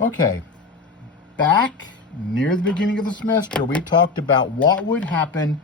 Okay, back near the beginning of the semester, we talked about what would happen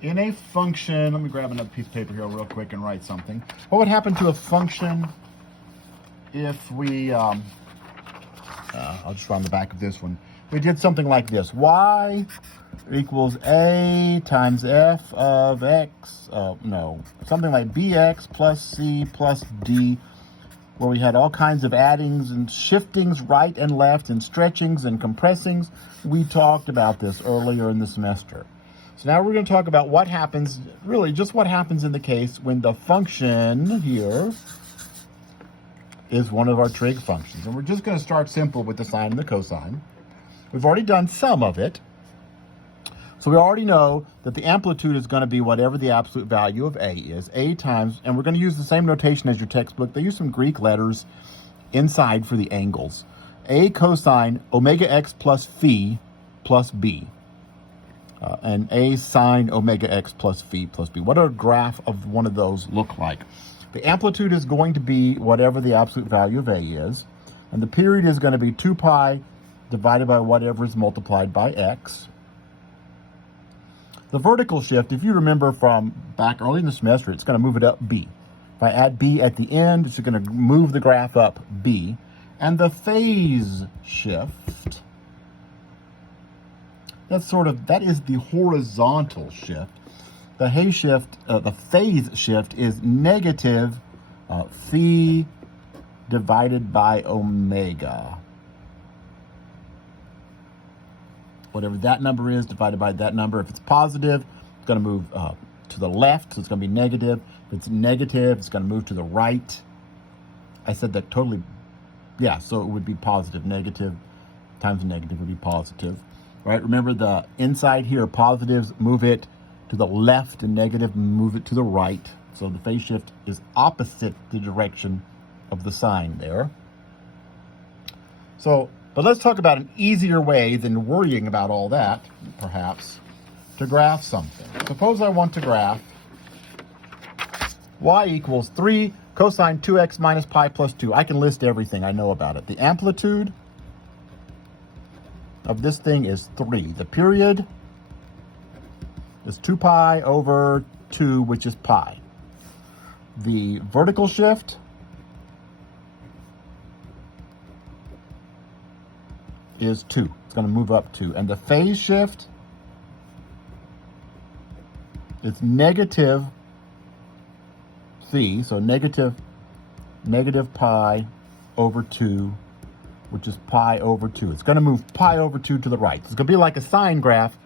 in a function. Let me grab another piece of paper here real quick and write something. What would happen to a function if we, I'll just run the back of this one. We did something like this. Y equals a times f of x, something like bx plus c plus d, where we had all kinds of addings and shiftings right and left and stretchings and compressings. We talked about this earlier in the semester. So now we're going to talk about what happens, really just what happens in the case when the function here is one of our trig functions. And we're just going to start simple with the sine and the cosine. We've already done some of it. So we already know that the amplitude is going to be whatever the absolute value of a is, a times, and we're going to use the same notation as your textbook. They use some Greek letters inside for the angles. A cosine omega x plus phi plus b. And a sine omega x plus phi plus b. What does a graph of one of those look like? The amplitude is going to be whatever the absolute value of a is, and the period is going to be 2 pi divided by whatever is multiplied by x. The vertical shift, if you remember from back early in the semester, it's going to move it up b. If I add b at the end, it's going to move the graph up b. And the phase shift, that is the horizontal shift. The phase shift is negative phi divided by omega. Whatever that number is divided by that number. If it's positive, it's going to move to the left, so it's going to be negative. If it's negative, it's going to move to the right. I said that totally, yeah, so it would be positive. Negative times negative would be positive, right? Remember the inside here, positives move it to the left and negative move it to the right. So the phase shift is opposite the direction of the sign there. But let's talk about an easier way than worrying about all that, perhaps, to graph something. Suppose I want to graph y equals 3 cosine 2x minus pi plus 2. I can list everything I know about it. The amplitude of this thing is 3. The period is 2 pi over 2, which is pi. The vertical shift is 2. It's going to move up 2. And the phase shift is negative phi, so negative pi over 2, which is pi over 2. It's going to move pi over 2 to the right. It's going to be like a sine graph,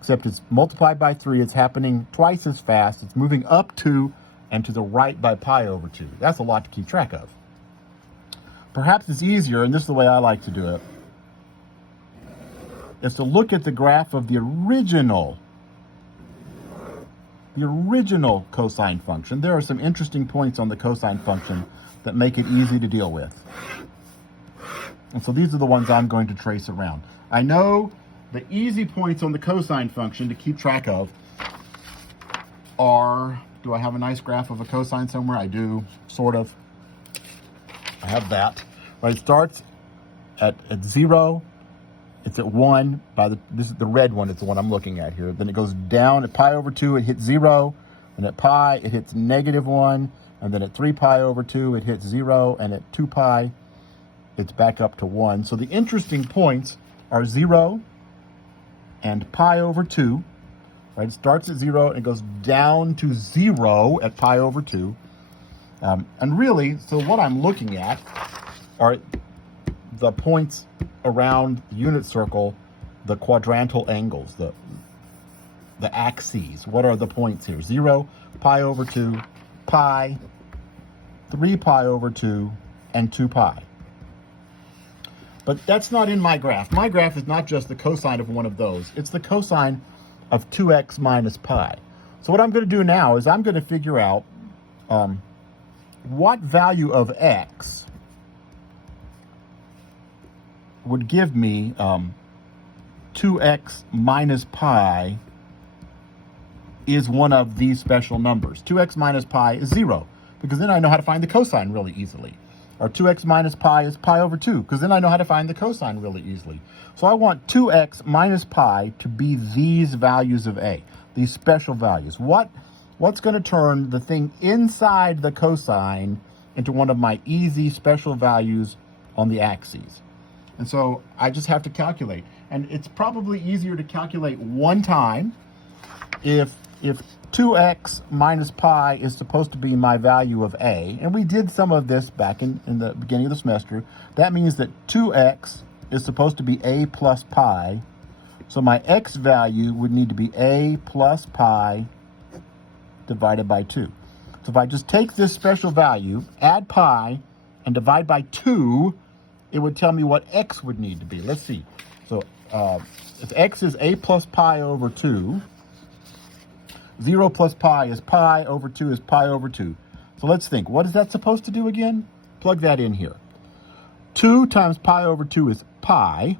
except it's multiplied by 3. It's happening twice as fast. It's moving up 2 and to the right by pi over 2. That's a lot to keep track of. Perhaps it's easier, and this is the way I like to do it, is to look at the graph of the original cosine function. There are some interesting points on the cosine function that make it easy to deal with. And so these are the ones I'm going to trace around. I know the easy points on the cosine function to keep track of are, do I have a nice graph of a cosine somewhere? I do, sort of. I have that. But it starts at 0. It's at 1 this is the red one, it's the one I'm looking at here. Then it goes down at pi over 2, it hits 0. And at pi, it hits negative 1. And then at 3 pi over 2, it hits 0. And at 2 pi, it's back up to 1. So the interesting points are 0 and pi over 2. Right? It starts at 0 and it goes down to 0 at pi over 2. And really, so what I'm looking at are the points around the unit circle, the quadrantal angles, the axes. What are the points here? 0, pi over 2, pi, 3 pi over 2, and 2 pi. But that's not in my graph. My graph is not just the cosine of one of those. It's the cosine of 2x minus pi. So what I'm going to do now is I'm going to figure out what value of x would give me 2x minus pi is one of these special numbers. 2x minus pi is 0, because then I know how to find the cosine really easily. or 2x minus pi is pi over 2, because then I know how to find the cosine really easily. So I want 2x minus pi to be these values of a, these special values. What's going to turn the thing inside the cosine into one of my easy special values on the axes? And so I just have to calculate. And it's probably easier to calculate one time if 2x minus pi is supposed to be my value of a, and we did some of this back in the beginning of the semester. That means that 2x is supposed to be a plus pi. So my x value would need to be a plus pi divided by 2. So if I just take this special value, add pi, and divide by 2, it would tell me what x would need to be. Let's see. So if x is a plus pi over 2, 0 plus pi is pi over 2 is pi over 2. So let's think. What is that supposed to do again? Plug that in here. 2 times pi over 2 is pi.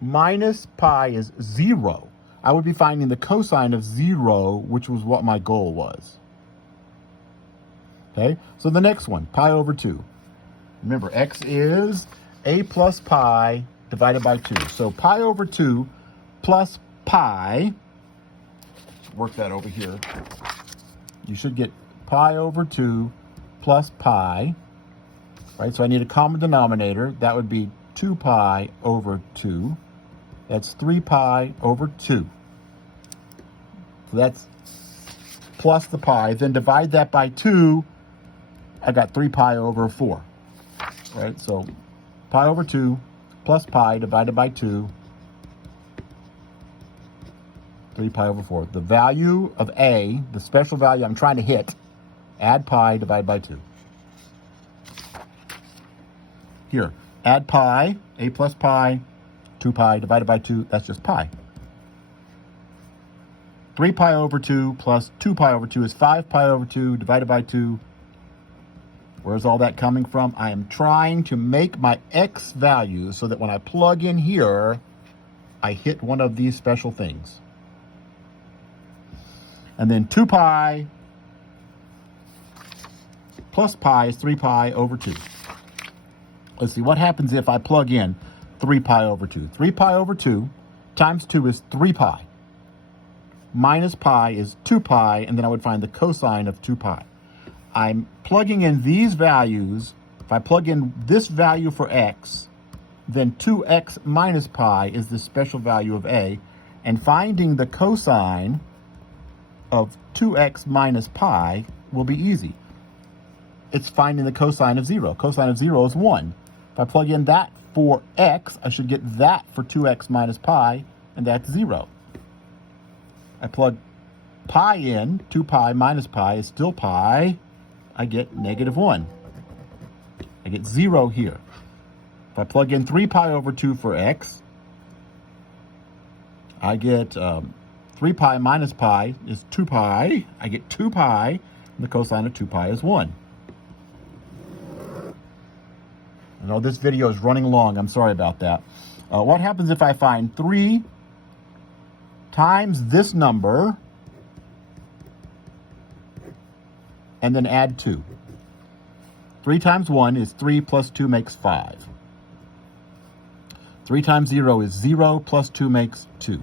Minus pi is 0. I would be finding the cosine of 0, which was what my goal was. Okay, so the next one, pi over 2. Remember, x is a plus pi divided by 2. So pi over 2 plus pi, work that over here. You should get pi over 2 plus pi, right? So I need a common denominator. That would be 2 pi over 2. That's 3 pi over 2. So that's plus the pi. Then divide that by 2. I got 3 pi over 4. Right? So pi over 2 plus pi divided by 2. 3 pi over 4. The value of a, the special value I'm trying to hit, add pi divided by 2. Here, add pi, a plus pi, 2 pi divided by 2, that's just pi. 3 pi over 2 plus 2 pi over 2 is 5 pi over 2 divided by 2. Where's all that coming from? I am trying to make my x value so that when I plug in here, I hit one of these special things. And then 2 pi plus pi is 3 pi over 2. Let's see, what happens if I plug in 3 pi over 2? 3 pi over 2 times 2 is 3 pi. Minus pi is 2 pi, and then I would find the cosine of 2 pi. I'm plugging in these values. If I plug in this value for x, then 2x minus pi is the special value of a, and finding the cosine of 2x minus pi will be easy. It's finding the cosine of 0. Cosine of 0 is 1. If I plug in that for x, I should get that for 2x minus pi, and that's 0. I plug pi in, 2 pi minus pi is still pi. I get negative 1. I get 0 here. If I plug in 3 pi over 2 for x, I get 3 pi minus pi is 2 pi. I get 2 pi, and the cosine of 2 pi is 1. I know this video is running long. I'm sorry about that. What happens if I find 3 times this number and then add 2? 3 times 1 is 3 plus 2 makes 5. 3 times 0 is 0 plus 2 makes 2.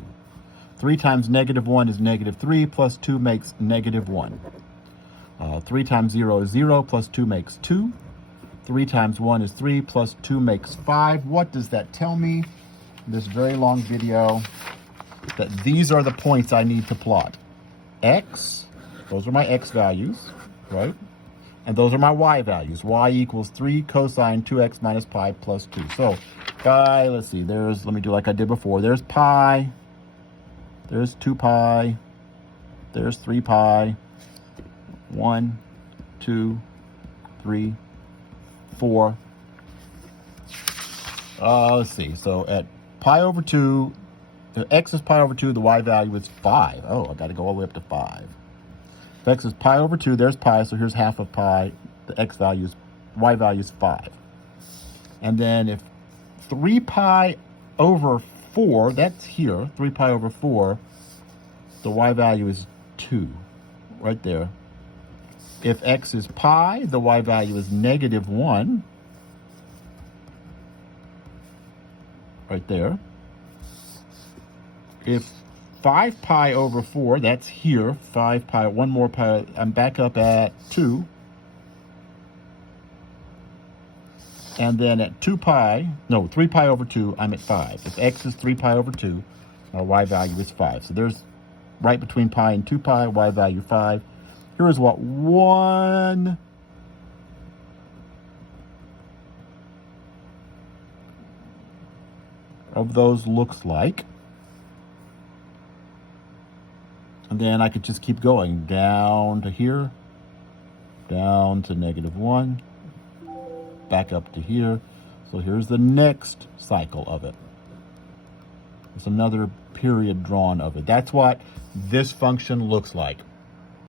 3 times negative 1 is negative 3 plus 2 makes negative 1. 3 times 0 is 0 plus 2 makes 2. 3 times 1 is 3 plus 2 makes 5. What does that tell me? This very long video, that these are the points I need to plot. X, those are my x values, right? And those are my y values. Y equals 3 cosine 2x minus pi plus 2. So, let's see, let me do like I did before. There's pi, there's 2 pi, there's 3 pi, 1, 2, 3, 4. Let's see, so at pi over 2, the x is pi over 2, the y value is 5. Oh, I got to go all the way up to 5. If x is pi over 2, there's pi, so here's half of pi. The y value is 5. And then if 3 pi over 4, that's here, 3 pi over 4, the y value is 2, right there. If x is pi, the y value is -1. Right there. If 5 pi over 4, that's here, 5 pi, one more pi, I'm back up at 2. And then at 3 pi over 2, I'm at 5. If x is 3 pi over 2, our y value is 5. So there's right between pi and 2 pi, y value 5. Here is what one of those looks like. And then I could just keep going down to here, down to -1, back up to here. So here's the next cycle of it. There's another period drawn of it. That's what this function looks like.